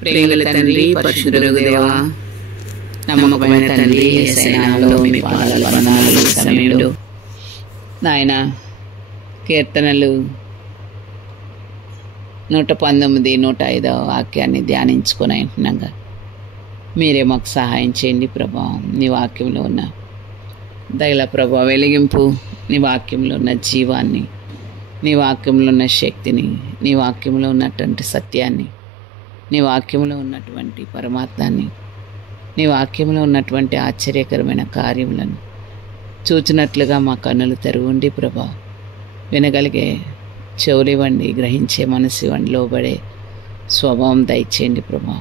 ప్రేమగల తండ్రి, పరిశుద్ధుడగు దేవా, నమ్మకమైన తండ్రి, యేసయ్య నామములో మీ పాదాల వందనాలు. ఈ సమయంలో నాయన కీర్తనలు 119, 105 వాక్యాన్ని ధ్యానించుకొని అంటున్నాగా మీరే మాకు సహాయం చేయండి ప్రభా. నీ వాక్యంలో ఉన్న దయల ప్రభా వెలిగింపు, నీ వాక్యంలో ఉన్న జీవాన్ని, నీ వాక్యంలో ఉన్న శక్తిని, నీ వాక్యంలో ఉన్నటువంటి సత్యాన్ని, నీ వాక్యంలో ఉన్నటువంటి పరమాత్మాన్ని, నీ వాక్యంలో ఉన్నటువంటి ఆశ్చర్యకరమైన కార్యములను చూచినట్లుగా మా కన్నులు తెరవండి ప్రభా. వినగలిగే చెవులు ఇవ్వండి, గ్రహించే మనసు ఇవ్వండి, లోబడే స్వభావం దయచేయండి ప్రభా.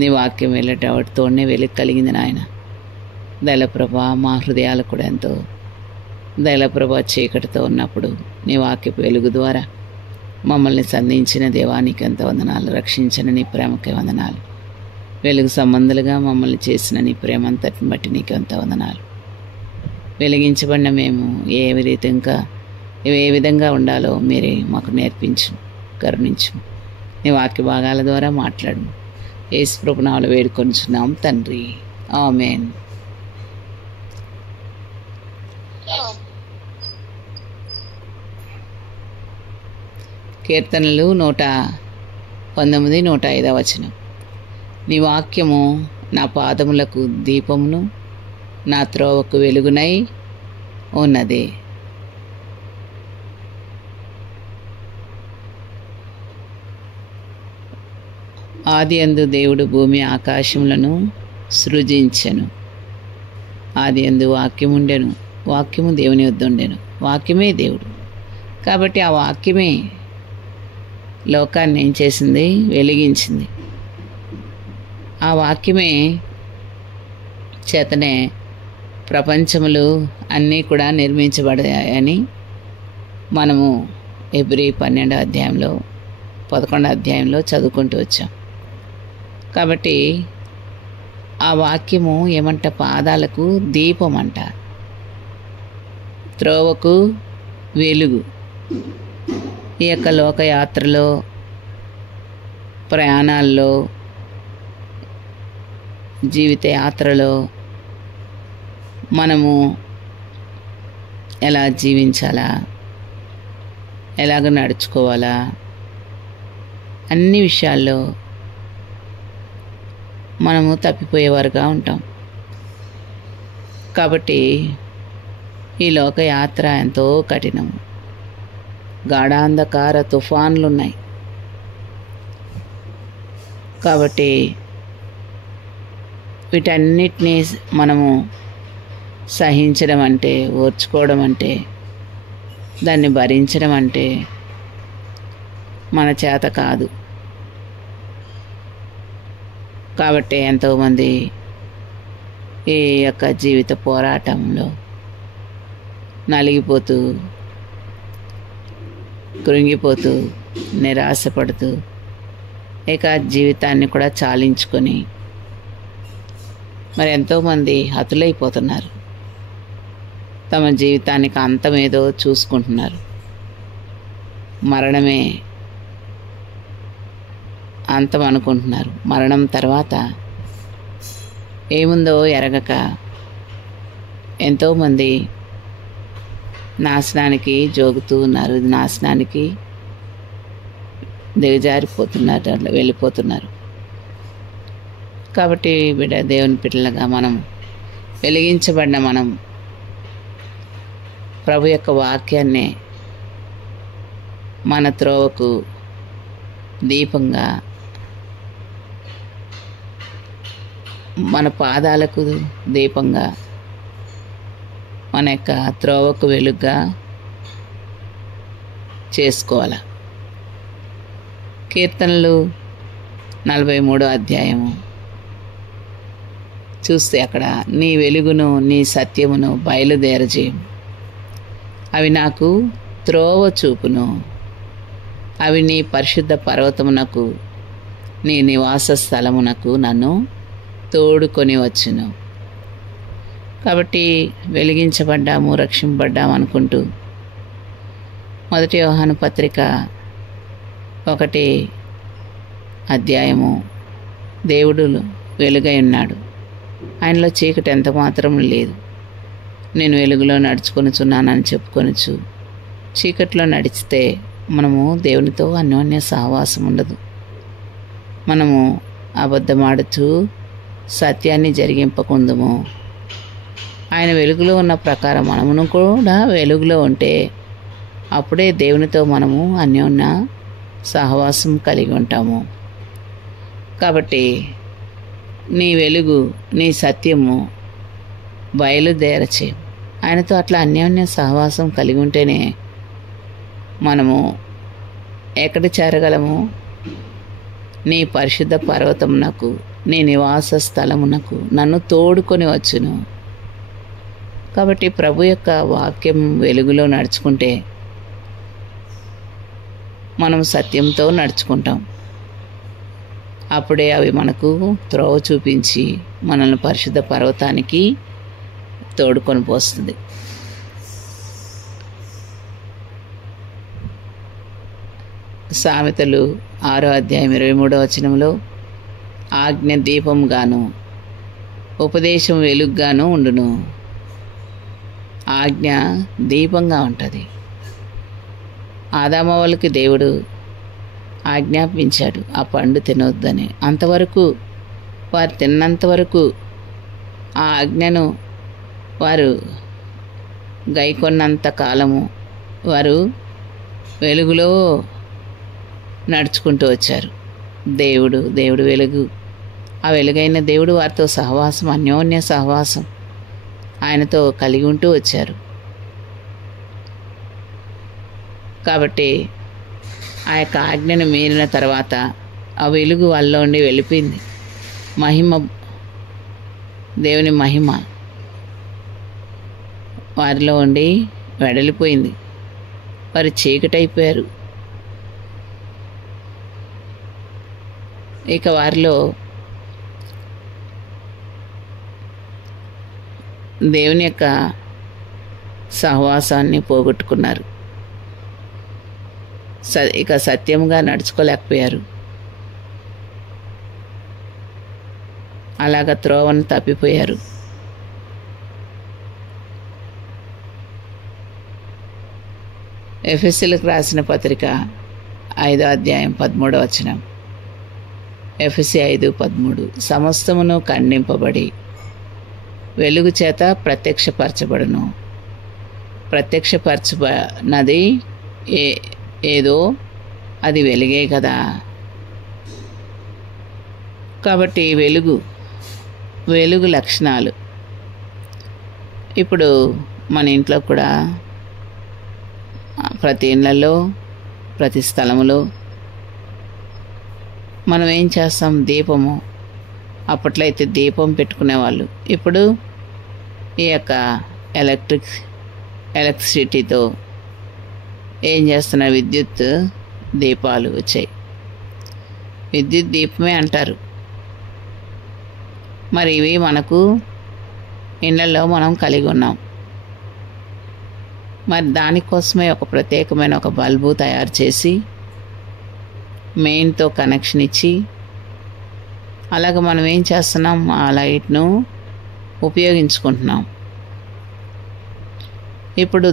నీ వాక్యం వెళ్ళేటవాటితోనే వెలుగు కలిగింది నాయన. దయలప్రభ మా హృదయాలు కూడా ఎంతో దయలప్రభ చీకటితో ఉన్నప్పుడు నీ వాక్యపు వెలుగు ద్వారా మమ్మల్ని సంధించిన దేవానికి ఎంత వందనాలు, రక్షించిన నీ ప్రేమకే వందనాలు, వెలుగు సంబంధులుగా మమ్మల్ని చేసిన నీ ప్రేమ అంతటిని బట్టి నీకు ఎంత వందనాలు. వెలిగించబడిన మేము ఏ విధంగా ఉండాలో మీరే మాకు నేర్పించు, కరుణించు. నీ వాక్య భాగాల ద్వారా మాట్లాడు. యేసు ప్రభు నామములో వేడుకొనుచున్నాం తండ్రి, ఆమేన్. కీర్తనలు 119, 105 వచనం. నీ వాక్యము నా పాదములకు దీపమును, నా త్రోవకు వెలుగునై ఉన్నది. ఆదియందు దేవుడు భూమి ఆకాశములను సృజించెను. ఆదియందు వాక్యముండెను, వాక్యము దేవుని వద్ద ఉండెను, వాక్యమే దేవుడు. కాబట్టి ఆ వాక్యమే లోకాన్ని ఏం చేసింది? వెలిగించింది. ఆ వాక్యమే చేతనే ప్రపంచములు అన్నీ కూడా నిర్మించబడాయని మనము హెబ్రీ 12వ అధ్యాయంలో 11వ అధ్యాయంలో చదువుకుంటూ వచ్చాం. కాబట్టి ఆ వాక్యము ఏమంట? పాదాలకు దీపం అంట, త్రోవకు వెలుగు. ఈ యొక్క లోకయాత్రలో, ప్రయాణాల్లో, జీవిత యాత్రలో మనము ఎలా జీవించాలా, ఎలాగ నడుచుకోవాలా, అన్ని విషయాల్లో మనము తప్పిపోయేవారుగా ఉంటాం. కాబట్టి ఈ లోకయాత్ర ఎంతో కఠినం. గాఢాంధకార తుఫాన్లు ఉన్నాయి. కాబట్టి వీటన్నిటినీ మనము సహించడం అంటే, ఓర్చుకోవడం అంటే, దాన్ని భరించడం అంటే మన చేత కాదు. కాబట్టి ఎంతోమంది ఈ యొక్క జీవిత పోరాటంలో నలిగిపోతూ, కృంగిపోతూ, నిరాశపడుతూ ఇక జీవితాన్ని కూడా చాలించుకొని మరి ఎంతోమంది హతులైపోతున్నారు. తమ జీవితానికి అంతమేదో చూసుకుంటున్నారు. మరణమే అంతం అనుకుంటున్నారు. మరణం తర్వాత ఏముందో ఎరగక ఎంతోమంది నాశనానికి జోగుతూ ఉన్నారు, నాశనానికి దిగజారిపోతున్నారు, అట్లా వెళ్ళిపోతున్నారు. కాబట్టి దేవుని పిల్లలుగా మనం, వెలిగించబడిన మనం ప్రభు యొక్క వాక్యాన్నే మన త్రోవకు దీపంగా, మన పాదాలకు దీపంగా, మన యొక్క త్రోవకు వెలుగుగా చేసుకోవాలి. కీర్తనలు 43వ అధ్యాయము చూస్తే అక్కడ నీ వెలుగును, నీ సత్యమును బయలుదేరజేయము. అవి నాకు త్రోవ చూపును. అవి నీ పరిశుద్ధ పర్వతమునకు, నీ నివాస స్థలమునకు నన్ను తోడుకొని వచ్చును. కాబట్టి వెలిగించబడ్డాము, రక్షింపబడ్డాము అనుకుంటూ 1 యోహాను పత్రిక 1 అధ్యాయము దేవుడు వెలుగై ఉన్నాడు, ఆయనలో చీకటి ఎంత మాత్రం లేదు. నేను వెలుగులో నడుచుకొనుచున్నానని చెప్పుకొనుచు చీకట్లో నడిచితే మనము దేవునితో అన్యోన్య సహవాసం ఉండదు. మనము అబద్ధమాడుచు సత్యాన్ని జరిగింపకుందుము. ఆయన వెలుగులో ఉన్న ప్రకారం మనమును కూడా వెలుగులో ఉంటే అప్పుడే దేవునితో మనము అన్యోన్య సహవాసం కలిగి ఉంటాము. కాబట్టి నీ వెలుగు, నీ సత్యము బయలుదేరచే ఆయనతో అట్లా అన్యోన్య సహవాసం కలిగి ఉంటేనే మనము ఎక్కడ చేరగలము? నీ పరిశుద్ధ పర్వతమునకు, నీ నివాస స్థలమునకు నన్ను తోడుకొని వచ్చును. కాబట్టి ప్రభు యొక్క వాక్యం వెలుగులో నడుచుకుంటే మనం సత్యంతో నడుచుకుంటాం. అప్పుడే అవి మనకు త్రోవ చూపించి మనల్ని పరిశుద్ధ పర్వతానికి తోడుకొని పోస్తుంది. సామెతలు 6వ అధ్యాయం 23వ వచనంలో ఆజ్ఞ దీపంగాను ఉపదేశం వెలుగుగాను ఉండును. ఆజ్ఞ దీపంగా ఉంటుంది. ఆదామవ్వలకి దేవుడు ఆజ్ఞాపించాడు ఆ పండు తినొద్దని. అంతవరకు వారు తిన్నంతవరకు ఆ ఆజ్ఞను వారు గైకొన్నంత కాలము వారు వెలుగులో నడుచుకుంటూ వచ్చారు. దేవుడు వెలుగు. ఆ వెలుగైన దేవుడు వారితో సహవాసం, అన్యోన్య సహవాసం ఆయనతో కలిగి ఉంటూ వచ్చారు. కాబట్టి ఆ యొక్క ఆజ్ఞను మీరిన తర్వాత ఆ వెలుగు వాళ్ళలో ఉండి వెళ్ళిపోయింది. మహిమ, దేవుని మహిమ వారిలో ఉండి వెడలిపోయింది. వారు చీకటైపోయారు. ఇక వారిలో దేవుని యొక్క సహవాసాన్ని పోగొట్టుకున్నారు. ఇక సత్యంగా నడుచుకోలేకపోయారు. అలాగ త్రోవను తప్పిపోయారు. ఎఫెసీలకు రాసిన పత్రిక 5వ అధ్యాయం 13వ వచనం. ఎఫెసీ 5:13 సమస్తమును ఖండింపబడి వెలుగు చేత ప్రత్యక్షపరచబడును. ప్రత్యక్షపరచబడినది ఏదో అది వెలుగే కదా. కాబట్టి వెలుగు లక్షణాలు ఇప్పుడు మన ఇంట్లో కూడా ప్రతి ఇళ్ళల్లో, ప్రతి స్థలములో మనం ఏం చేస్తాం? దీపము. అప్పట్లో అయితే దీపం పెట్టుకునేవాళ్ళు. ఇప్పుడు ఈ యొక్క ఎలక్ట్రిసిటీతో ఏం చేస్తున్నారు? విద్యుత్ దీపాలు వచ్చాయి. విద్యుత్ దీపమే అంటారు. మరి ఇవి మనకు ఇళ్ళల్లో మనం కలిగి ఉన్నాం. మరి దానికోసమే ఒక ప్రత్యేకమైన ఒక బల్బు తయారు చేసి మెయిన్తో కనెక్షన్ ఇచ్చి అలాగ మనం ఏం చేస్తున్నాం? ఆ లైట్ను ఉపయోగించుకుంటున్నాం. ఇప్పుడు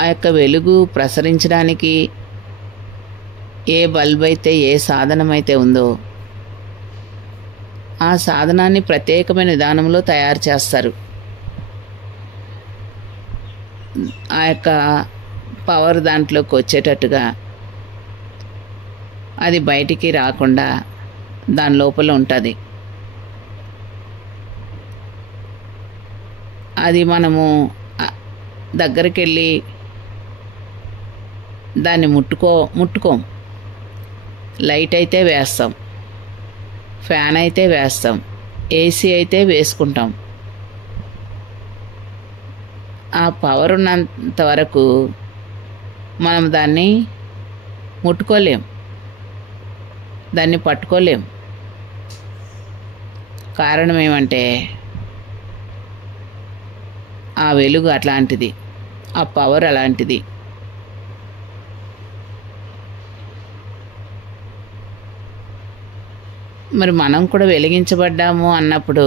ఆ యొక్క వెలుగు ప్రసరించడానికి ఏ బల్బ్ అయితే, ఏ సాధనం అయితే ఉందో ఆ సాధనాన్ని ప్రత్యేకమైన విధానంలో తయారు చేస్తారు. ఆ యొక్క పవర్ దాంట్లోకి వచ్చేటట్టుగా అది బయటికి రాకుండా దాని లోపల ఉంటుంది. అది మనము దగ్గరికి వెళ్ళి దాన్ని ముట్టుకోం. లైట్ అయితే వేస్తాం, ఫ్యాన్ అయితే వేస్తాం, ఏసీ అయితే వేసుకుంటాం. ఆ పవర్ ఉన్నంత వరకు మనం దాన్ని ముట్టుకోలేం, దాన్ని పట్టుకోలేం. కారణం ఏమంటే ఆ వెలుగు అట్లాంటిది, ఆ పవర్ అలాంటిది. మరి మనం కూడా వెలిగించబడ్డాము అన్నప్పుడు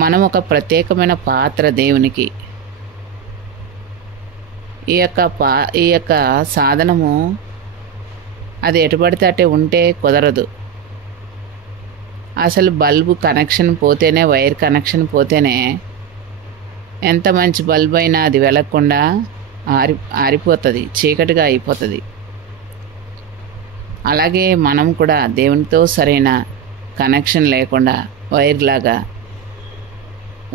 మనం ఒక ప్రత్యేకమైన పాత్ర దేవునికి. ఈ యొక్క సాధనము అది ఎటుపడితే అటే ఉంటే కుదరదు. అసలు బల్బు కనెక్షన్ పోతేనే, వైర్ కనెక్షన్ పోతేనే ఎంత మంచి బల్బు అయినా అది వెలగకుండా ఆరిపోతుంది, చీకటిగా అయిపోతుంది. అలాగే మనం కూడా దేవునితో సరైన కనెక్షన్ లేకుండా వైర్ లాగా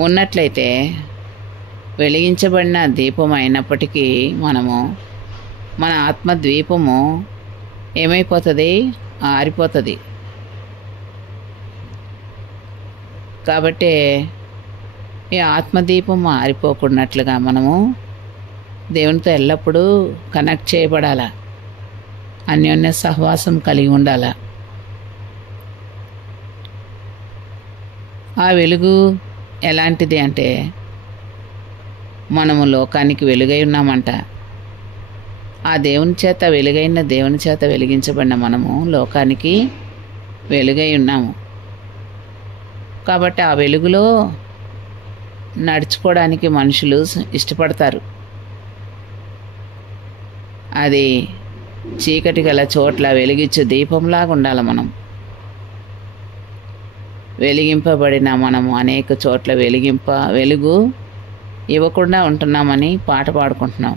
ఉన్నట్లయితే వెలిగించబడిన దీపం అయినప్పటికీ మన ఆత్మద్వీపము ఏమైపోతుంది? ఆరిపోతుంది. కాబట్టి ఈ ఆత్మదీపం ఆరిపోకున్నట్లుగా మనము దేవునితో ఎల్లప్పుడూ కనెక్ట్ చేయబడాల, అన్యోన్య సహవాసం కలిగి ఉండాల. ఆ వెలుగు ఎలాంటిది అంటే, మనము లోకానికి వెలుగై ఉన్నామంట. ఆ దేవుని చేత వెలిగించబడిన మనము లోకానికి వెలుగై ఉన్నాము. కాబట్టి ఆ వెలుగులో నడుచుకోవడానికి మనుషులు ఇష్టపడతారు. అది చీకటి గల చోట్ల వెలిగించే దీపంలాగా ఉండాలి. మనం వెలిగింపబడిన మనము అనేక చోట్ల వెలుగు ఇవ్వకుండా ఉంటున్నామని పాట పాడుకుంటున్నాం.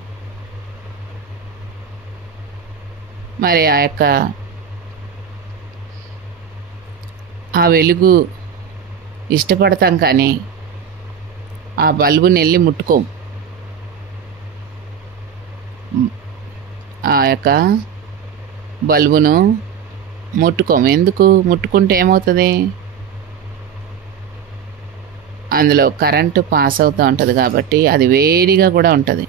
మరి ఆ వెలుగు ఇష్టపడతాం, కానీ ఆ బల్బుని వెళ్ళి ముట్టుకోం. ఆ యొక్క బల్బును ముట్టుకోం. ఎందుకు? ముట్టుకుంటే ఏమవుతుంది? అందులో కరెంటు పాస్ అవుతూ ఉంటుంది కాబట్టి అది వేడిగా కూడా ఉంటుంది.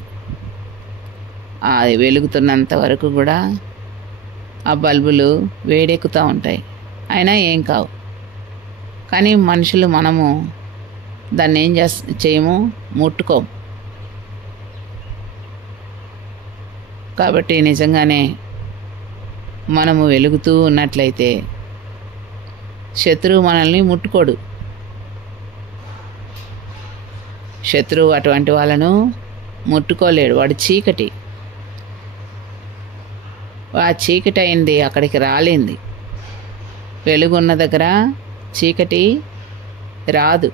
అది వెలుగుతున్నంత వరకు కూడా ఆ బల్బులు వేడెక్కుతూ ఉంటాయి, అయినా ఏం కావు. కానీ మనుషులు మనము దాన్ని ఏం చేయము, ముట్టుకోం. కాబట్టి నిజంగానే మనము వెలుగుతూ ఉన్నట్లయితే శత్రువు మనల్ని ముట్టుకోడు. శత్రువు అటువంటి వాళ్ళను ముట్టుకోలేడు. వాడు చీకటి. ఆ చీకటి అయింది, అక్కడికి రాలేంది. వెలుగున్న దగ్గర చీకటి రాదు.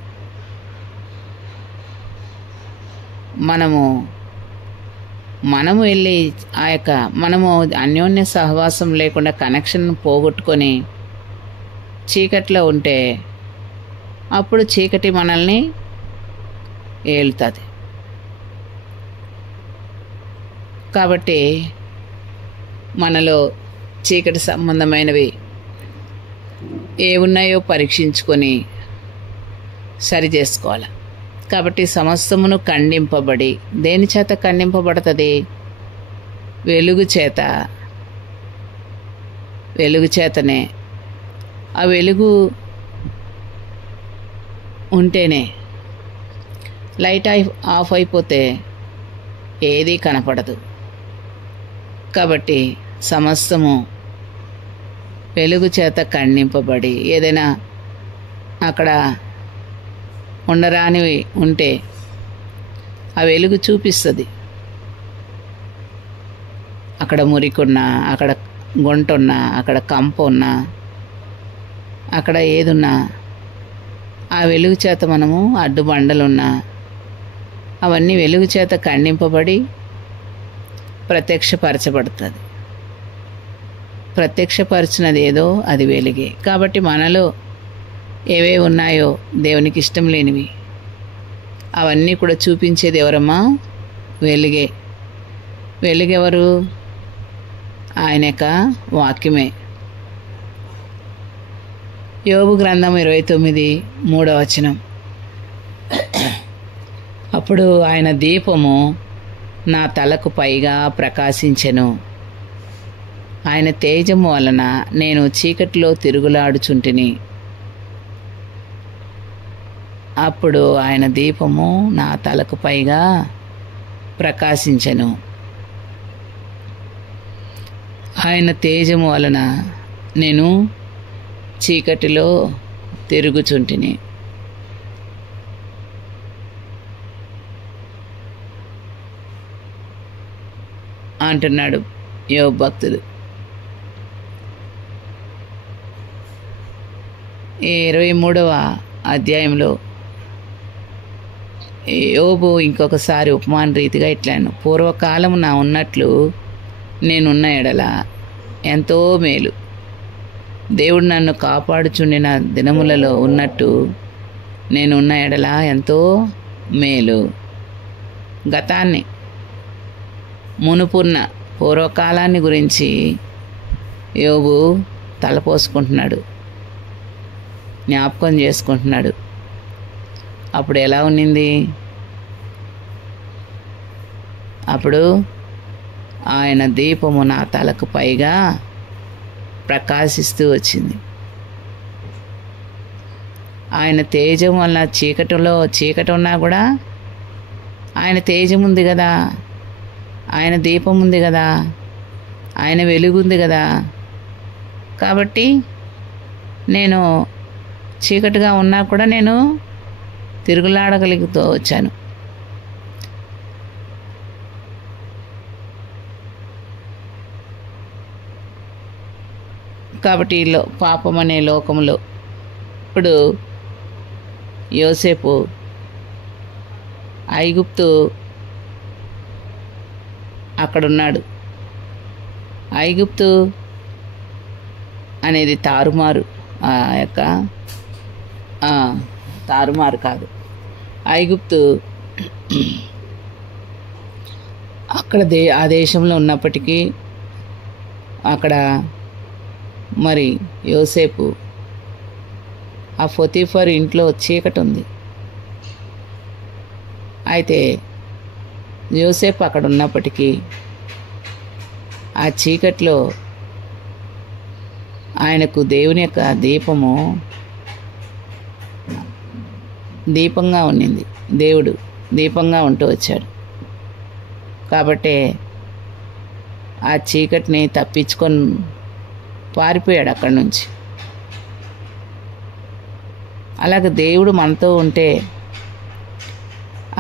మనము వెళ్ళి మనము అన్యోన్య సహవాసం లేకుండా కనెక్షన్ పోగొట్టుకొని చీకట్లో ఉంటే అప్పుడు చీకటి మనల్ని ఏలుతుంది. కాబట్టి మనలో చీకటి సంబంధమైనవి ఏమున్నాయో పరీక్షించుకొని సరి చేసుకోవాలి. కాబట్టి సమస్తమును ఖండింపబడి, దేని చేత ఖండింపబడుతుంది? వెలుగు చేతనే. ఆ వెలుగు ఉంటేనే. లైట్ ఆఫ్ అయిపోతే ఏదీ కనపడదు. కాబట్టి సమస్తము వెలుగు చేత ఖండింపబడి, ఏదైనా అక్కడ ఉండరానివి ఉంటే ఆ వెలుగు చూపిస్తుంది. అక్కడ మురికున్నా, అక్కడ గుంటున్నా, అక్కడ కంపు ఉన్నా, అక్కడ ఏదున్నా ఆ వెలుగు చేత మనము అడ్డుబండలున్నా అవన్నీ వెలుగు చేత ఖండింపబడి ప్రత్యక్షపరచబడుతుంది. ప్రత్యక్షపరిచినది ఏదో అది వెలుగే. కాబట్టి మనలో ఏవే ఉన్నాయో దేవునికి ఇష్టం లేనివి అవన్నీ కూడా చూపించేది ఎవరమ్మా? వెలుగే. వెలుగెవరు? ఆయన యొక్క వాక్యమే. యోబు గ్రంథం 29:3 అప్పుడు ఆయన దీపము నా తలకు పైగా ప్రకాశించెను, ఆయన తేజము వలన నేను చీకటిలో తిరుగులాడుచుంటిని. అప్పుడు ఆయన దీపము నా తలకు పైగా ప్రకాశించెను, ఆయన తేజము వలన నేను చీకటిలో తిరుగుచుంటిని. అంటున్నాడు యోబు భక్తుడు. ఈ 23వ అధ్యాయంలో యోబు ఇంకొకసారి ఉపమాన రీతిగా ఇట్లాను, పూర్వకాలము నా ఉన్నట్లు నేనున్న ఎడల ఎంతో మేలు, దేవుడు నన్ను కాపాడుచుండిన దినములలో ఉన్నట్టు నేనున్న ఎడల ఎంతో మేలు. గతాన్ని, మునుపున్న పూర్వకాలాన్ని గురించి యోబు తలపోసుకుంటున్నాడు, జ్ఞాపకం చేసుకుంటున్నాడు. అప్పుడు ఎలా ఉన్నింది? అప్పుడు ఆయన దీపము నా తలకు పైగా ప్రకాశిస్తూ వచ్చింది. ఆయన తేజం వల్ల చీకటి ఉన్నా కూడా ఆయన తేజం ఉంది కదా, ఆయన దీపం ఉంది కదా, ఆయన వెలుగు ఉంది కదా. కాబట్టి నేను చీకటిగా ఉన్నా కూడా నేను తిరుగులాడగలుగుతూ వచ్చాను. కాబట్టి పాపం అనే లోకంలో ఇప్పుడు యోసేపు ఐగుప్తు అక్కడున్నాడు. ఐగుప్తు అనేది తారుమారు, తారుమారు కాదు, ఐగుప్తు అక్కడ ఆ దేశంలో ఉన్నప్పటికీ అక్కడ మరి యోసేపు ఆ పొతీఫర్ ఇంట్లో చీకటి ఉంది. అయితే యోసేపు అక్కడ ఉన్నప్పటికీ ఆ చీకట్లో ఆయనకు దేవుని యొక్క దీపము దీపంగా ఉన్నింది. దేవుడు దీపంగా ఉంటూ వచ్చాడు. కాబట్టి ఆ చీకటిని తప్పించుకొని పారిపోయాడు అక్కడి నుంచి. అలాగే దేవుడు మనతో ఉంటే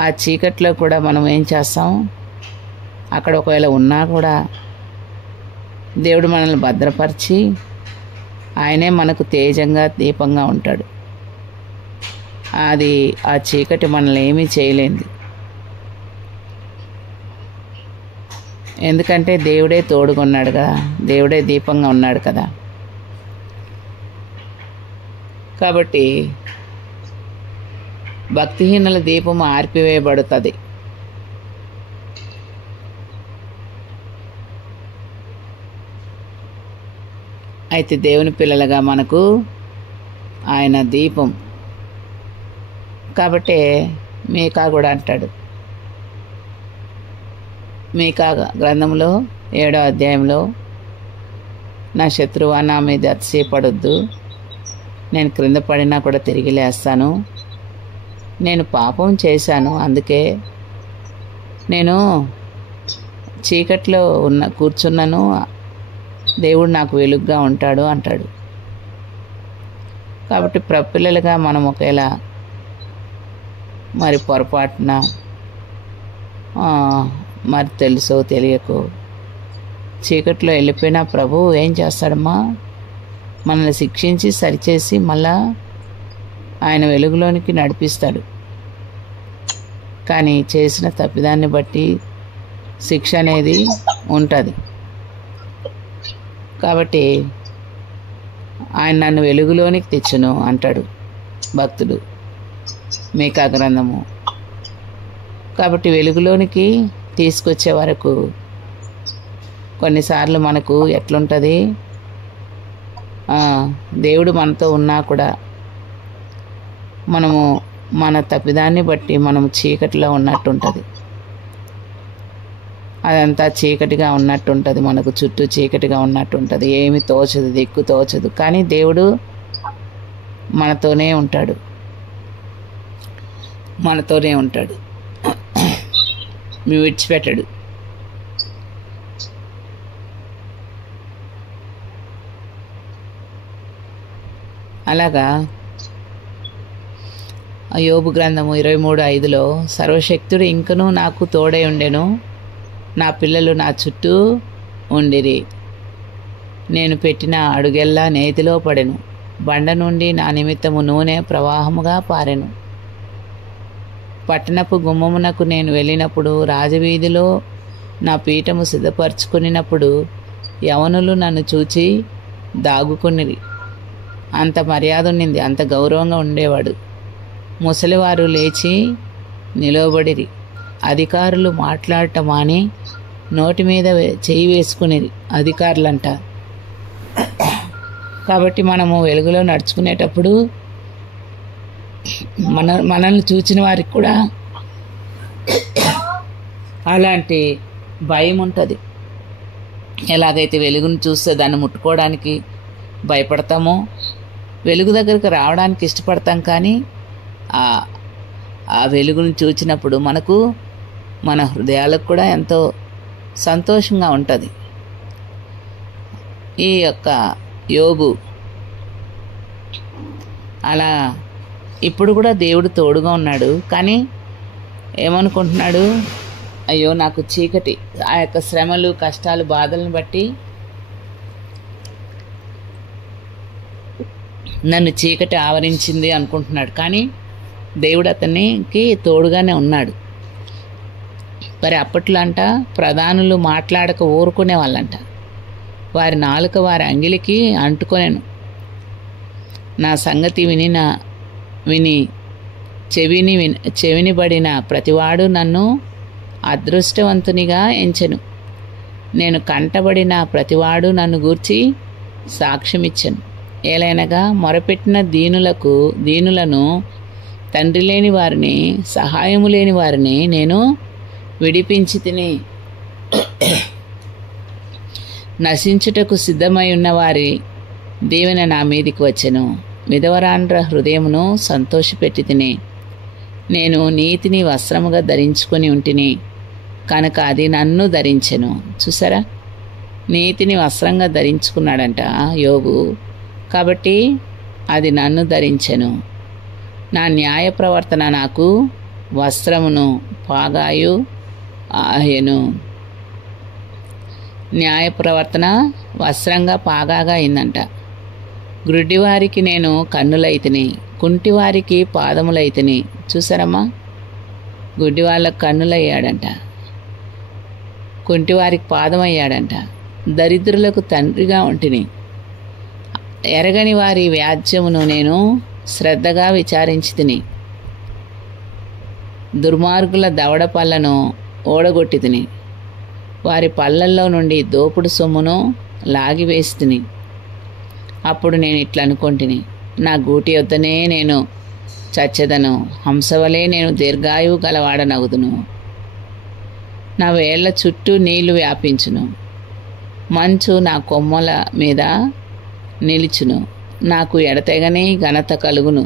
ఆ చీకట్లో కూడా మనం ఏం చేస్తాం? అక్కడ ఒకవేళ ఉన్నా కూడా దేవుడు మనల్ని భద్రపరిచి ఆయనే మనకు తేజంగా దీపంగా ఉంటాడు. అది ఆ చీకటి మనల్ని ఏమీ చేయలేంది. ఎందుకంటే దేవుడే తోడుకున్నాడు కదా, దేవుడే దీపంగా ఉన్నాడు కదా. కాబట్టి భక్తిహీనుల దీపం ఆర్పివేయబడుతుంది. అయితే దేవుని పిల్లలుగా మనకు ఆయన దీపం. కాబట్టి మీకా కూడా అంటాడు, మీకా గ్రంథంలో 7వ అధ్యాయంలో, నా శత్రువా నా మీద అతిశయపడొద్దు, నేను క్రింద పడినా కూడా తిరిగి లేస్తాను, నేను పాపం చేశాను, అందుకే నేను చీకట్లో కూర్చున్నాను, దేవుడు నాకు వెలుగుగా ఉంటాడు అంటాడు. కాబట్టి పిల్లలుగా మనం ఒకేలా మరి పొరపాటున మరి తెలుసో తెలియకో చీకట్లో వెళ్ళిపోయినా ప్రభువు ఏం చేస్తాడమ్మా? మనల్ని శిక్షించి సరిచేసి మళ్ళా ఆయన వెలుగులోనికి నడిపిస్తాడు. కానీ చేసిన తప్పిదాన్ని బట్టి శిక్ష అనేది ఉంటుంది. కాబట్టి ఆయన నన్ను వెలుగులోనికి తెచ్చును అంటాడు భక్తుడు, మీకా గ్రంథము. కాబట్టి వెలుగులోనికి తీసుకొచ్చే వరకు కొన్నిసార్లు మనకు ఎట్లుంటుంది? దేవుడు మనతో ఉన్నా కూడా మనము మన తప్పిదాన్ని బట్టి మనము చీకటిలో ఉన్నట్టుంటుంది. అదంతా చీకటిగా ఉన్నట్టుంటుంది, మనకు చుట్టూ చీకటిగా ఉన్నట్టుంటుంది, ఏమి తోచదు, దిక్కు తోచదు. కానీ దేవుడు మనతోనే ఉంటాడు, మనతోనే ఉంటాడు, విడిచిపెట్టడు. అలాగా యోబు గ్రంథము 23:5లో సర్వశక్తుడు ఇంకనూ నాకు తోడై ఉండెను, నా పిల్లలు నా చుట్టూ ఉండిరి. నేను పెట్టిన అడుగెల్లా నేతిలో పడెను, బండ నుండి నా నిమిత్తము నూనె ప్రవాహముగా పారెను. పట్టణపు గుమ్మమునకు నేను వెళ్ళినప్పుడు, రాజవీధిలో నా పీఠము సిద్ధపరచుకునినప్పుడు యవనులు నన్ను చూచి దాగుకొనిరి. అంత మర్యాద ఉన్నింది, అంత గౌరవంగా ఉండేవాడు. ముసలివారు లేచి నిలవబడిరి. అధికారులు మాట్లాడటం మాని నోటి మీద చేయి వేసుకునేది అధికారులంట. కాబట్టి మనము వెలుగులో నడుచుకునేటప్పుడు మనల్ని చూచిన వారికి కూడా అలాంటి భయం ఉంటుంది. ఎలాగైతే వెలుగును చూస్తే దాన్ని ముట్టుకోవడానికి భయపడతామో, వెలుగు దగ్గరికి రావడానికి ఇష్టపడతాం, కానీ ఆ వెలుగును చూచినప్పుడు మన హృదయాలకు కూడా ఎంతో సంతోషంగా ఉంటుంది. ఈ యొక్క యోబు అలా ఇప్పుడు కూడా దేవుడు తోడుగా ఉన్నాడు, కానీ ఏమనుకుంటున్నాడు, అయ్యో నాకు చీకటి, ఆ యొక్క శ్రమలు కష్టాలు బాధలను బట్టి నన్ను చీకటి ఆవరించింది అనుకుంటున్నాడు. కానీ దేవుడు అతనికి తోడుగానే ఉన్నాడు. మరి అప్పట్లో అంట ప్రధానులు మాట్లాడక ఊరుకునే వాళ్ళంట. వారి నాలుక వారి అంగిలికి అంటుకొనెను. నా సంగతి విని చెవిని పడిన ప్రతివాడు నన్ను అదృష్టవంతునిగా ఎంచెను. నేను కంటబడిన ప్రతివాడు నన్ను గూర్చి సాక్ష్యమిచ్చెను. ఏలైనగా మొరపెట్టిన దీనులను, తండ్రి లేని వారిని, సహాయము లేని వారిని నేను విడిపించి తిని, నశించుటకు సిద్ధమై ఉన్న వారి దీవెన నా మీదికి వచ్చెను. విధవరాండ్ర హృదయమును సంతోషపెట్టి తిని, నేను నీతిని వస్త్రముగా ధరించుకొని ఉంటిని కనుక అది నన్ను ధరించెను. చూసారా, నీతిని వస్త్రంగా ధరించుకున్నాడంట యోబు, కాబట్టి అది నన్ను ధరించెను. నా న్యాయ ప్రవర్తన నాకు వస్త్రమును పాగాయు ఆయను. న్యాయ ప్రవర్తన వస్త్రంగా పాగాగా అయిందంట. గ్రుడ్డివారికి నేను కన్నులైతిని, కుంటివారికి పాదములైతిని. చూసారమ్మా, గుడ్డి వాళ్ళకు కన్నులయ్యాడంట, కుంటివారికి పాదం అయ్యాడంట. దరిద్రులకు తండ్రిగా ఉంటిని, ఎరగని వారి వ్యాజ్యమును నేను శ్రద్ధగా విచారించి తిని, దుర్మార్గుల దవడ పళ్ళను ఓడగొట్టి తిని, వారి పళ్ళల్లో నుండి దోపుడు సొమ్మును లాగివేసి తిని. అప్పుడు నేను ఇట్లా అనుకొంటిని, నా గూటి యొద్దనే నేను చచ్చెదను, హంసవలే నేను దీర్ఘాయువు గలవాడనగుదును. నా వేళ్ల చుట్టూ నీళ్లు వ్యాపించును, మంచు నా కొమ్మల మీద నిలుచును, నాకు ఎడతెగని ఘనత కలుగును.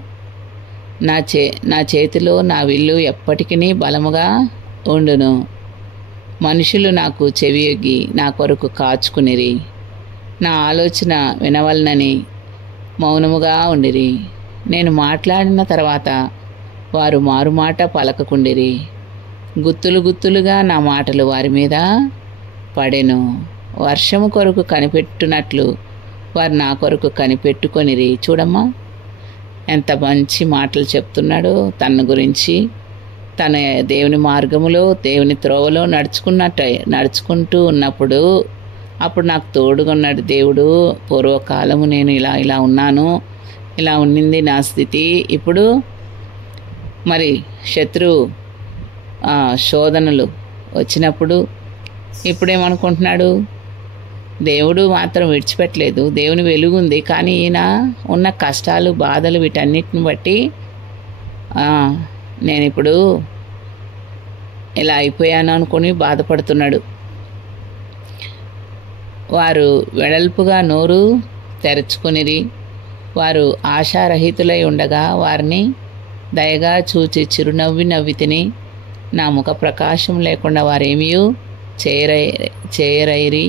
నా చేతిలో నా విల్లు ఎప్పటికీ బలముగా ఉండును. మనుషులు నాకు చెవియొగ్గి నా కొరకు కాచుకునిరి, నా ఆలోచన వినవలనని మౌనముగా ఉండిరి. నేను మాట్లాడిన తర్వాత వారు మారుమాట పలకకుండిరి. గుత్తులు గుత్తులుగా నా మాటలు వారి మీద పడెను. వర్షము కొరకు కనిపెట్టునట్లు వారు నా కొరకు కనిపెట్టుకొనిరి. చూడమ్మా, ఎంత మంచి మాటలు చెప్తున్నాడో తన గురించి. తన దేవుని మార్గములో, దేవుని త్రోవలో నడుచుకుంటూ ఉన్నప్పుడు అప్పుడు నాకు తోడుగా ఉన్నాడు దేవుడు. పూర్వకాలము నేను ఇలా ఉన్నాను, ఇలా ఉన్నింది నా స్థితి. ఇప్పుడు మరి శోధనలు వచ్చినప్పుడు ఇప్పుడేమనుకుంటున్నాడు, దేవుడు మాత్రం విడిచిపెట్టలేదు, దేవుని వెలుగుంది, కానీ ఈయన ఉన్న కష్టాలు బాధలు వీటన్నిటిని బట్టి నేను ఇప్పుడు ఇలా అయిపోయాను అనుకుని బాధపడుతున్నాడు. వారు వెడల్పుగా నోరు తెరుచుకునిరి, వారు ఆశారహితులై ఉండగా వారిని దయగా చూచి చిరునవ్వి నవ్వి తిని, నా ముఖ ప్రకాశం లేకుండా వారేమీ చేయరైరి.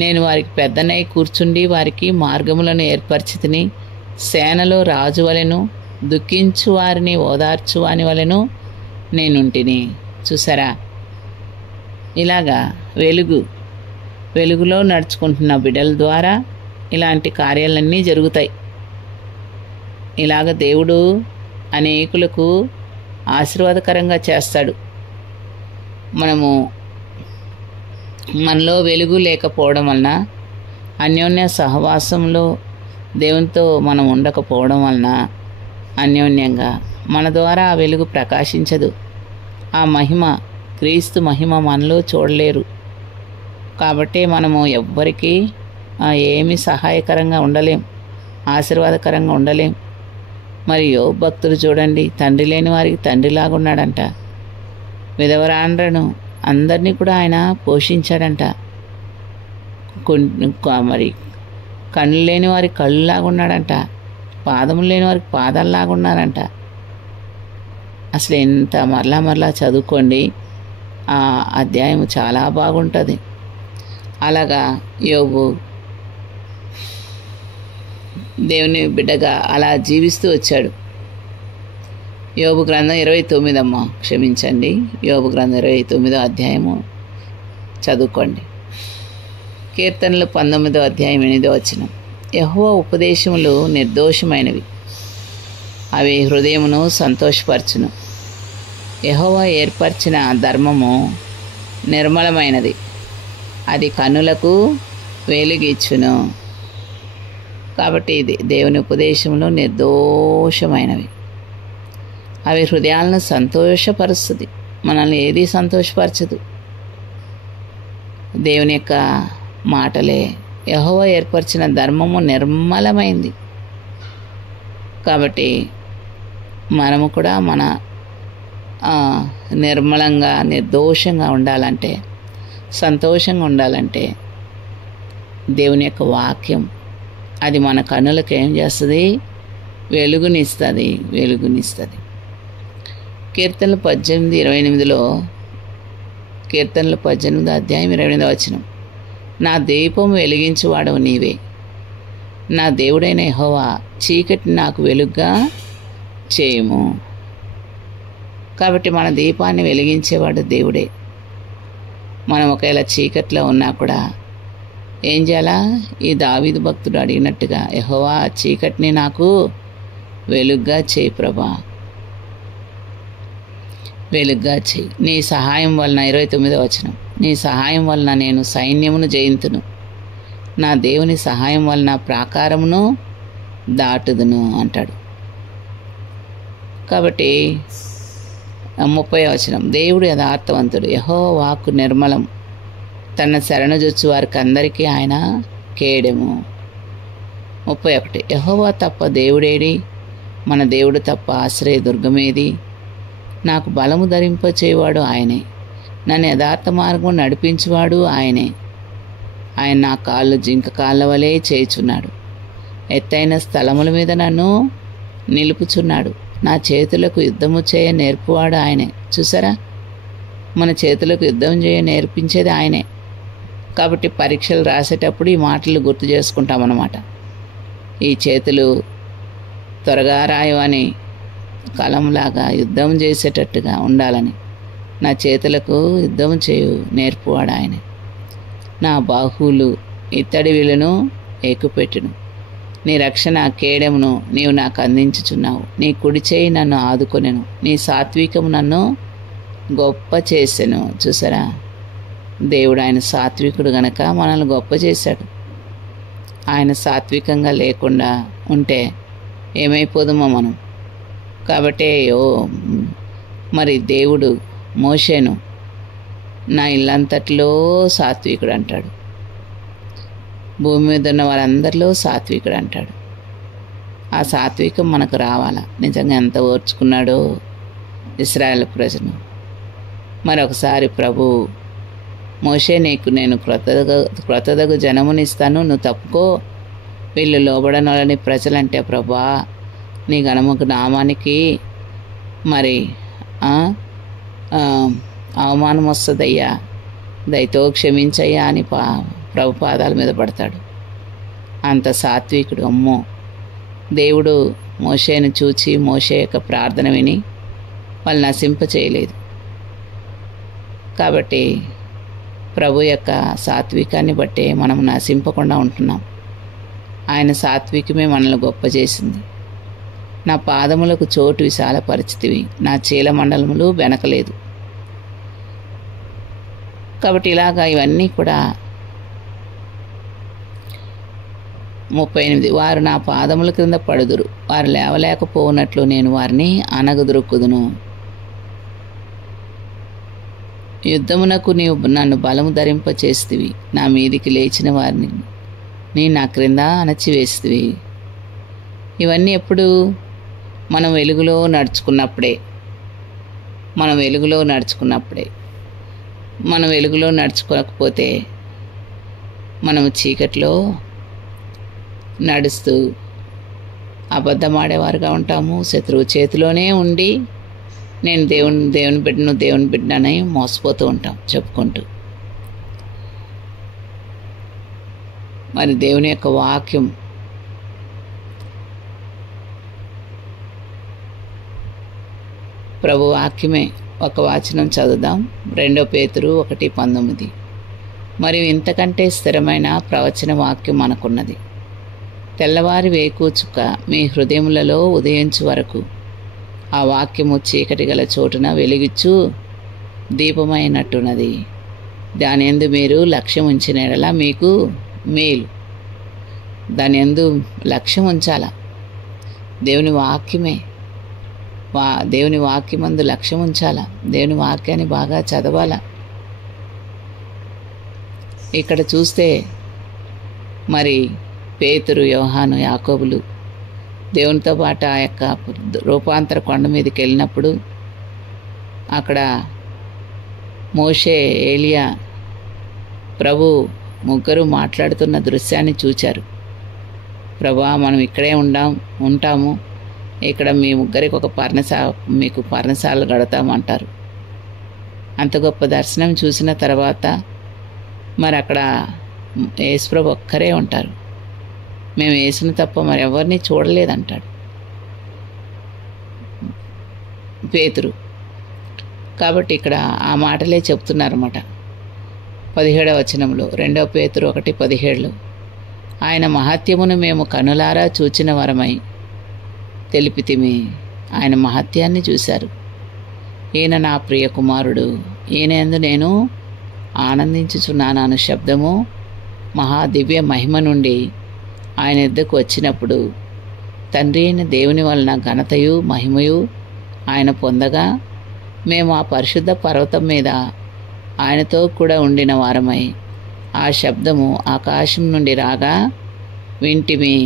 నేను వారికి పెద్దనై కూర్చుండి వారికి మార్గములను ఏర్పరిచి తిని, సేనలో రాజు వలెను, దుఃఖించు వారిని ఓదార్చువాని వలెను నేనుంటిని. చూసారా, ఇలాగా వెలుగులో నడుచుకుంటున్న బిడ్డల ద్వారా ఇలాంటి కార్యాలన్నీ జరుగుతాయి. ఇలాగ దేవుడు అనేకులకు ఆశీర్వాదకరంగా చేస్తాడు. మనలో వెలుగు లేకపోవడం వలన, అన్యోన్య సహవాసంలో దేవునితో మనం ఉండకపోవడం వలన అన్యోన్యంగా మన ద్వారా ఆ వెలుగు ప్రకాశించదు. ఆ మహిమ, క్రీస్తు మహిమ మనలో చూడలేరు. కాబట్టి మనము ఎవ్వరికీ ఏమీ సహాయకరంగా ఉండలేం, ఆశీర్వాదకరంగా ఉండలేం. మరి యోబు భక్తుడు చూడండి, తండ్రి లేని వారికి తండ్రిలాగా ఉన్నాడంట. విధవరాండ్రను అందరినీ కూడా ఆయన పోషించాడంట. మరి కళ్ళు లేని వారికి కళ్ళులాగా ఉన్నాడంట, పాదములు లేని వారికి పాదాలలాగా ఉన్నారంట. అసలు ఎంత మరలా చదువుకోండి, ఆ అధ్యాయం చాలా బాగుంటుంది. అలాగా యోబు దేవుని బిడ్డగా అలా జీవిస్తూ వచ్చాడు. యోబు గ్రంథం 29 క్షమించండి, యోబు గ్రంథం 29 అధ్యాయము చదువుకోండి. కీర్తనలు 19 అధ్యాయం 8 వచనం. యెహోవా ఉపదేశములు నిర్దోషమైనవి, అవి హృదయమును సంతోషపరచును. యెహోవా ఏర్పరిచిన ధర్మము నిర్మలమైనది, అది కన్నులకు వెలుగిచ్చును. కాబట్టి ఇది దేవుని ఉపదేశములు నిర్దోషమైనవి, అవి హృదయాలను సంతోషపరుస్తుంది. మనల్ని ఏది సంతోషపరచదు, దేవుని యొక్క మాటలే. యెహోవా ఏర్పరిచిన ధర్మము నిర్మలమైంది. కాబట్టి మనము కూడా మన నిర్మలంగా నిర్దోషంగా ఉండాలంటే, సంతోషంగా ఉండాలంటే దేవుని యొక్క వాక్యం అది మన కన్నులకు ఏం చేస్తుంది? వెలుగునిస్తుంది. కీర్తనలు 18:28 కీర్తనలు 18 అధ్యాయం 28 వచనం. నా దీపం వెలిగించువాడవు నీవే, నా దేవుడైన యెహోవా చీకటిని నాకు వెలుగ్గా చేయము. కాబట్టి మన దీపాన్ని వెలిగించేవాడు దేవుడే. మనం ఒకవేళ చీకట్లో ఉన్నా కూడా ఏం చేయాలా? ఈ దావీదు భక్తుడు అడిగినట్టుగా, యెహోవా చీకటిని నాకు వెలుగ్గా చేయి ప్రభా, వెలుగ్గా చేయి. నీ సహాయం వలన 29 వచనం. నీ సహాయం వలన నేను సైన్యమును జయింతును, నా దేవుని సహాయం వలన ప్రాకారమును దాటుదును అంటాడు. కాబట్టి 30 వచనం. దేవుడు యథార్థవంతుడు, యెహోవా వాక్కు నిర్మలం, తన శరణుజొచ్చు వారికి అందరికీ ఆయన కేడెము. 31. యెహోవా తప్ప దేవుడేడి? మన దేవుడు తప్ప ఆశ్రయ దుర్గమేది? నాకు బలము ధరింపచేవాడు ఆయనే, నన్ను యథార్థ మార్గం నడిపించువాడు ఆయనే. ఆయన నా కాళ్ళు జింక కాళ్ళ వలె చేయుచున్నాడు, ఎత్తైన స్థలముల మీద నన్ను నిలుపుచున్నాడు. నా చేతులకు యుద్ధము చేయ నేర్పువాడు ఆయనే. చూసారా, మన చేతులకు యుద్ధం చేయ నేర్పించేది ఆయనే. కాబట్టి పరీక్షలు రాసేటప్పుడు ఈ మాటలు గుర్తు చేసుకుంటామన్నమాట. ఈ చేతులు త్వరగా రాయవని, కలంలాగా యుద్ధం చేసేటట్టుగా ఉండాలని నా చేతులకు యుద్ధం చేయు నేర్పువాడు ఆయనే. నా బాహువులు ఇత్తడి విలును ఎక్కుపెట్టును, నీ రక్షణ కేడమును నీవు నాకు అందించుచున్నావు. నీ కుడి చేయి నన్ను ఆదుకొనెను, నీ సాత్వికము నన్ను గొప్ప చేసెను. చూసారా, దేవుడు ఆయన సాత్వికుడు గనక మనల్ని గొప్ప చేశాడు. ఆయన సాత్వికంగా లేకుండా ఉంటే ఏమైపోదుమో మనం. కాబట్టి మరి దేవుడు మోషేను నా ఇల్లంతట్లో సాత్వికుడు అంటాడు, భూమి మీద ఉన్న వారందరిలో సాత్వికుడు అంటాడు. ఆ సాత్వికం మనకు రావాలా. నిజంగా ఎంత ఓర్చుకున్నాడో ఇశ్రాయేలు ప్రజలు. మరొకసారి ప్రభు, మోషే నీకు నేను క్రొత్తదగు జనమునిస్తాను, నువ్వు తప్పుకో, వీళ్ళు లోబడనోళ్ళని ప్రజలంటే ప్రభా నీ ఘనముకు నామానికి మరి అవమానం వస్తుందయ్యా, దయతో క్షమించయ్యా అని ప్రభు పాదాల మీద పడతాడు. అంత సాత్వికుడు. అమ్మో, దేవుడు మోషేను చూచి మోషే యొక్క ప్రార్థన విని వాళ్ళు నశింపచేయలేదు. కాబట్టి ప్రభు యొక్క సాత్వికాన్ని బట్టే మనం నశింపకుండా ఉంటున్నాం. ఆయన సాత్వికమే మనల్ని గొప్ప చేసింది. నా పాదములకు చోటు విశాలపరిచితివి, నా చీలమండలములు వెనకలేదు. కాబట్టి ఇలాగా ఇవన్నీ కూడా 38 వారు నా పాదముల క్రింద పడుదురు, వారు లేవలేకపోనట్లు నేను వారిని అనగదొరుకుదును. యుద్ధమునకు నీవు నన్ను బలము ధరింపచేస్తివి, నా మీదికి లేచిన వారిని నీ నా క్రింద అణచివేస్తివి. ఇవన్నీ ఎప్పుడు? మనం వెలుగులో నడుచుకున్నప్పుడే. మనం వెలుగులో నడుచుకోకపోతే మనం చీకట్లో నడుస్తూ అబద్ధమాడేవారుగా ఉంటాము. శత్రువు చేతిలోనే ఉండి నేను దేవుని బిడ్డనని మోసపోతూ ఉంటాం చెప్పుకుంటూ. మరి దేవుని యొక్క వాక్యం ప్రభు వాక్యమే. ఒక వచనం చదువుదాం. 2 పేతురు 1:19. మరియు ఇంతకంటే స్థిరమైన ప్రవచన వాక్యం మనకున్నది. తెల్లవారి వేకుచుక్క మీ హృదయములలో ఉదయించు వరకు ఆ వాక్యము చీకటి గల చోటున వెలిగిచ్చు దీపమైనట్టున్నది. దాని యందు మీరు లక్ష్యం ఉంచిన యెడల మీకు మేలు. దాని యందు లక్ష్యం ఉంచాల. దేవుని వాక్యమే. దేవుని వాక్యమందు లక్ష్యం ఉంచాల. దేవుని వాక్యాన్ని బాగా చదవాల. ఇక్కడ చూస్తే మరి పేతురు, యోహాను, యాకోబులు దేవునితో పాటు ఆ యొక్క రూపాంతర కొండ మీదకి వెళ్ళినప్పుడు అక్కడ మోషే, ఏలియా, ప్రభు ముగ్గురు మాట్లాడుతున్న దృశ్యాన్ని చూచారు. ప్రభా, మనం ఇక్కడే ఉంటాము, ఇక్కడ మీ ముగ్గురికి ఒక మీకు పర్ణశాల గడతామంటారు. అంత గొప్ప దర్శనం చూసిన తర్వాత మరి అక్కడ యేసుప్రభు ఒక్కరే ఉంటారు. మేము యేసుని తప్ప మరి ఎవరిని చూడలేదంటాడు పేతురు. కాబట్టి ఇక్కడ ఆ మాటలే చెప్తున్నారన్నమాట. 17వ వచనంలో 2 పేతురు 1:17 ఆయన మహత్యమును మేము కనులారా చూచిన వరమై తెలిపితిమి. ఆయన మహత్యాన్ని చూశారు. ఈయన నా ప్రియ కుమారుడు, ఈయన యందు నేను ఆనందించుచున్నాను అను శబ్దము మహాదివ్య మహిమ నుండి ఆయన యొద్దకు వచ్చినప్పుడు తండ్రి అయిన దేవుని వలన ఘనతయు మహిమయు ఆయన పొందగా మేము ఆ పరిశుద్ధ పర్వతం మీద ఆయనతో కూడా ఉండిన వారమై ఆ శబ్దము ఆకాశం నుండి రాగా వింటిమి.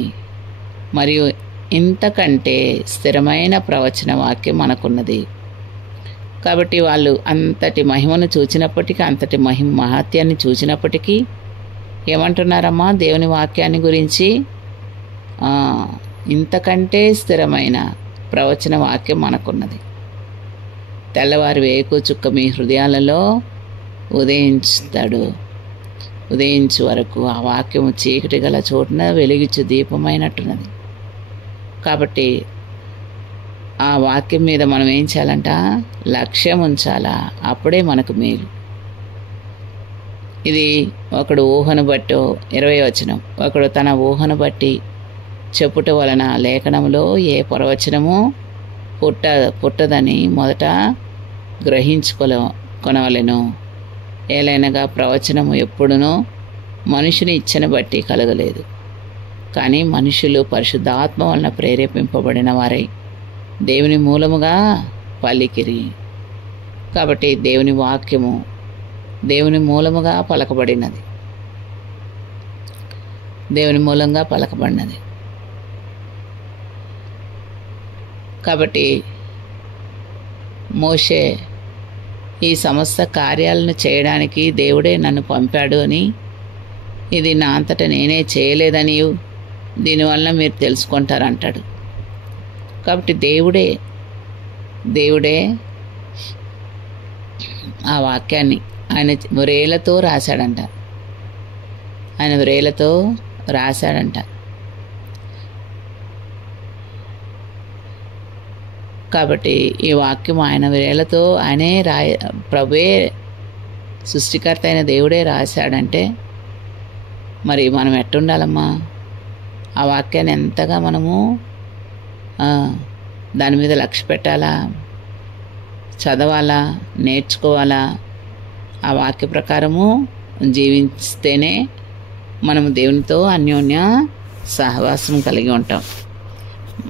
మరియు ఇంతకంటే స్థిరమైన ప్రవచన వాక్యం మనకున్నది. కాబట్టి వాళ్ళు అంతటి మహిమను చూచినప్పటికీ, అంతటి మహత్యాన్ని చూచినప్పటికీ ఏమంటున్నారమ్మా దేవుని వాక్యాన్ని గురించి? ఇంతకంటే స్థిరమైన ప్రవచన వాక్యం మనకున్నది. తెల్లవారి వేకు చుక్క మీ హృదయాలలో ఉదయించు వరకు ఆ వాక్యము చీకటి గల చోటున వెలిగించు దీపమైనట్టున్నది. కాబట్టి ఆ వాక్యం మీద మనం ఏం చేయాలంట? లక్ష్యం ఉంచాలా. అప్పుడే మనకు మేలు. ఇది ఒకడు ఊహను బట్టో 20వ వచనం, ఒకడు తన ఊహను బట్టి చెప్పుట వలన లేఖనంలో ఏ ప్రవచనము పుట్టదని మొదట కొనవలెను. ఏలైనగా ప్రవచనము ఎప్పుడునూ మనుషుని ఇచ్చని బట్టి కలగలేదు, కానీ మనుషులు పరిశుద్ధాత్మ వలన ప్రేరేపింపబడిన వారై దేవుని మూలముగా పలికిరి. కాబట్టి దేవుని వాక్యము దేవుని మూలముగా పలకబడినది. దేవుని మూలంగా పలకబడినది. కాబట్టి మోషే ఈ సమస్త కార్యాలను చేయడానికి దేవుడే నన్ను పంపాడు అని, ఇది నా అంతట నేనే చేయలేదని దీనివల్ల మీరు తెలుసుకుంటారంటాడు. కాబట్టి దేవుడే ఆ వాక్యాన్ని ఆయన వ్రేలతో రాశాడంట. కాబట్టి ఈ వాక్యం ఆయన వేళతో ఆయనే ప్రభువే సృష్టికర్త అయిన దేవుడే రాశాడంటే మరి మనం ఎట్టుండాలమ్మా? ఆ వాక్యాన్ని ఎంతగా మనము దాని మీద లక్ష్య పెట్టాలా, చదవాలా, నేర్చుకోవాలా. ఆ వాక్య ప్రకారము జీవిస్తేనే మనము దేవునితో అన్యోన్య సహవాసం కలిగి ఉంటాం.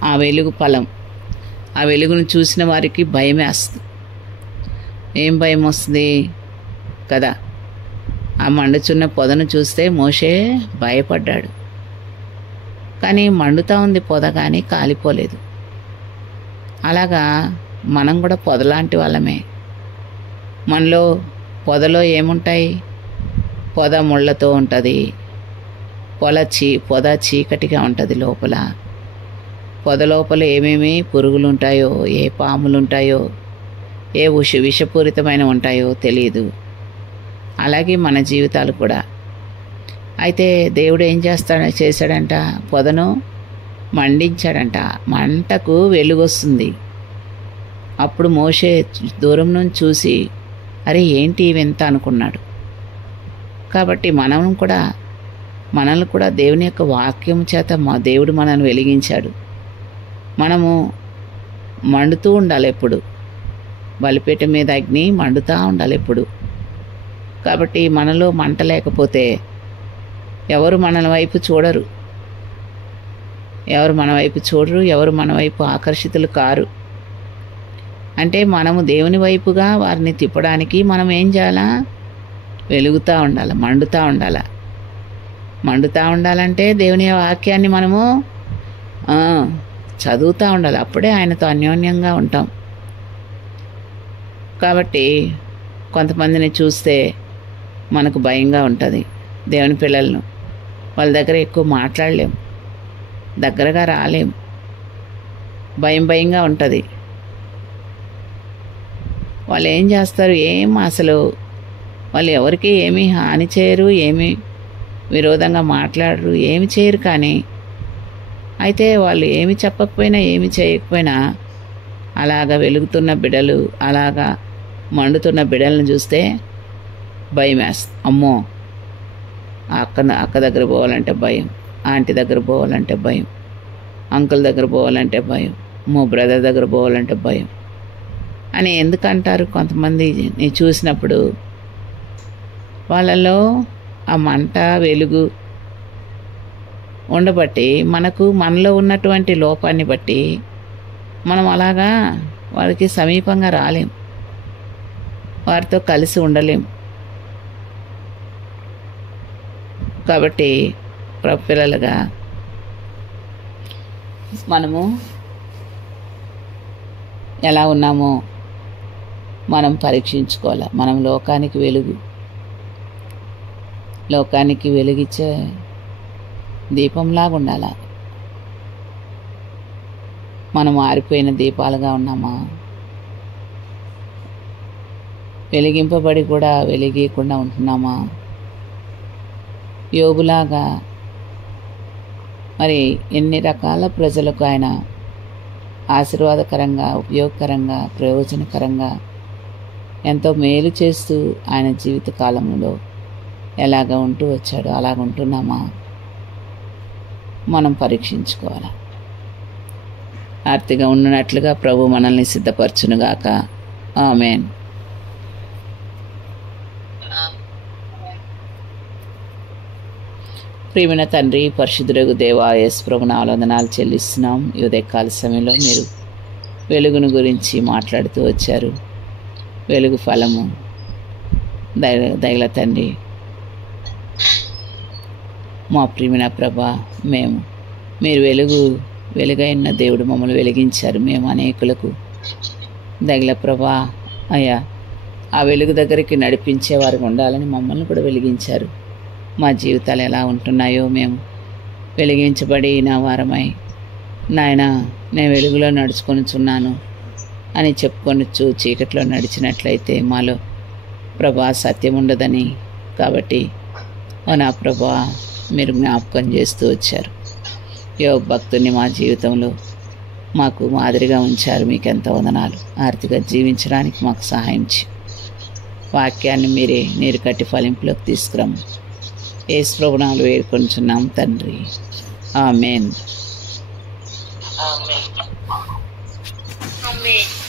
ఆ వెలుగు ఫలం, ఆ వెలుగును చూసిన వారికి భయమే వస్తుంది. ఏం భయం వస్తుంది కదా? ఆ మండుచున్న పొదను చూస్తే మోషే భయపడ్డాడు. కానీ మండుతూ ఉంది పొద, కానీ కాలిపోలేదు. అలాగా మనం కూడా పొదలాంటి వాళ్ళమే. మనలో పొదలో ఏముంటాయి? పొద ముళ్ళతో ఉంటుంది, పొద చీకటిగా ఉంటుంది. లోపల పొద లోపల ఏమేమి పురుగులు ఉంటాయో, ఏ పాములు ఉంటాయో, ఏ విషపూరితమైన ఉంటాయో తెలియదు. అలాగే మన జీవితాలు కూడా. అయితే దేవుడు ఏం చేశాడంట? పొదను మండించాడంట. మంటకు వెలుగొస్తుంది. అప్పుడు మోషే దూరం నుంచి చూసి అరే ఏంటి వింత అనుకున్నాడు. కాబట్టి మనల్ని కూడా దేవుని యొక్క వాక్యం చేత మా దేవుడు మనల్ని వెలిగించాడు. మనము మండుతూ ఉండాలి ఎప్పుడు. బలిపీఠం మీద అగ్ని మండుతూ ఉండాలి ఎప్పుడు. కాబట్టి మనలో మంట లేకపోతే ఎవరు మన వైపు చూడరు, ఎవరు మన వైపు ఆకర్షితులు కారు. అంటే మనము దేవుని వైపుగా వారిని తిప్పడానికి మనం ఏం చేయాలా? వెలుగుతూ ఉండాలి, మండుతూ ఉండాలంటే దేవుని వాక్యాన్ని మనము చదువుతూ ఉండాలి. అప్పుడే ఆయనతో అన్యోన్యంగా ఉంటాం. కాబట్టి కొంతమందిని చూస్తే మనకు భయంగా ఉంటుంది. దేవుని పిల్లలను వాళ్ళ దగ్గర ఎక్కువ మాట్లాడలేం, దగ్గరగా రాలేం, భయంగా ఉంటుంది. వాళ్ళు ఏం చేస్తారు? అసలు వాళ్ళు ఎవరికి ఏమీ హాని చేయరు, ఏమీ విరోధంగా మాట్లాడరు, ఏమి చేయరు. కానీ అయితే వాళ్ళు ఏమి చెప్పకపోయినా, ఏమి చేయకపోయినా అలాగా వెలుగుతున్న బిడ్డలు, అలాగా మండుతున్న బిడ్డలను చూస్తే భయం వేస్తుంది. అమ్మో, అక్క దగ్గర పోవాలంటే భయం, ఆంటీ దగ్గర పోవాలంటే భయం, అంకుల్ దగ్గర పోవాలంటే భయం, బ్రదర్ దగ్గర పోవాలంటే భయం అని ఎందుకంటారు? కొంతమంది నేను చూసినప్పుడు వాళ్ళలో ఆ మంట వెలుగు ఉండబట్టి మనలో ఉన్నటువంటి లోపాన్ని బట్టి మనం అలాగా వారికి సమీపంగా రాలేం, వారితో కలిసి ఉండలేం. కాబట్టి పిల్లలుగా మనము ఎలా ఉన్నామో మనం పరీక్షించుకోవాలి. మనం లోకానికి వెలుగిచ్చే దీపంలాగా ఉండాలి. మనం ఆరిపోయిన దీపాలుగా ఉన్నామా? వెలిగింపబడి కూడా వెలిగీయకుండా ఉంటున్నామా? యోబులాగా మరి ఎన్ని రకాల ప్రజలకు ఆయన ఆశీర్వాదకరంగా, ఉపయోగకరంగా, ప్రయోజనకరంగా ఎంతో మేలు చేస్తూ ఆయన జీవిత కాలంలో ఎలాగ ఉంటూ వచ్చాడో అలాగ ఉంటున్నామా? మనం పరీక్షించుకోవాలి. ఆర్తిగా ఉన్నట్లుగా ప్రభు మనల్ని సిద్ధపరచునుగాక. ఆమేన్. ప్రియమైన తండ్రి, పరిశుద్ధుడగు దేవా, యేసు ప్రభు నామములో వందనాలు చెల్లిస్తున్నాం. ఈ ఉదయకాల సమయంలో మీరు వెలుగును గురించి మాట్లాడుతూ వచ్చారు. వెలుగు ఫలము దయగల తండ్రి, మా ప్రియమైన ప్రభా, మీరు వెలుగైన దేవుడు మమ్మల్ని వెలిగించారు. మేము అనేకులకు దయగల ప్రభా అయ్యా, ఆ వెలుగు దగ్గరికి నడిపించేవారు ఉండాలని మమ్మల్ని కూడా వెలిగించారు. మా జీవితాలు ఎలా ఉంటున్నాయో మేము వెలిగించబడిన వారమై, నాయన నేను వెలుగులో నడుచుకొనిచున్నాను అని చెప్పుకొనొచ్చు చీకట్లో నడిచినట్లయితే మాలో ప్రభా సత్యం ఉండదని. కాబట్టి నా ప్రభా మీరు జ్ఞాపకం చేస్తూ వచ్చారు. యోగ భక్తుని మా జీవితంలో మాకు మాదిరిగా ఉంచారు. మీకు ఎంతో వందనాలు. ఆర్తిగా జీవించడానికి మాకు సహాయం చేయి. వాక్యాన్ని మీరే నీరు కట్టి ఫలింపులోకి తీసుకురమ్ము. యేసు ప్రభువు నామములో వేడుకొనుచున్నాం తండ్రి, ఆమేన్. ఆమేన్.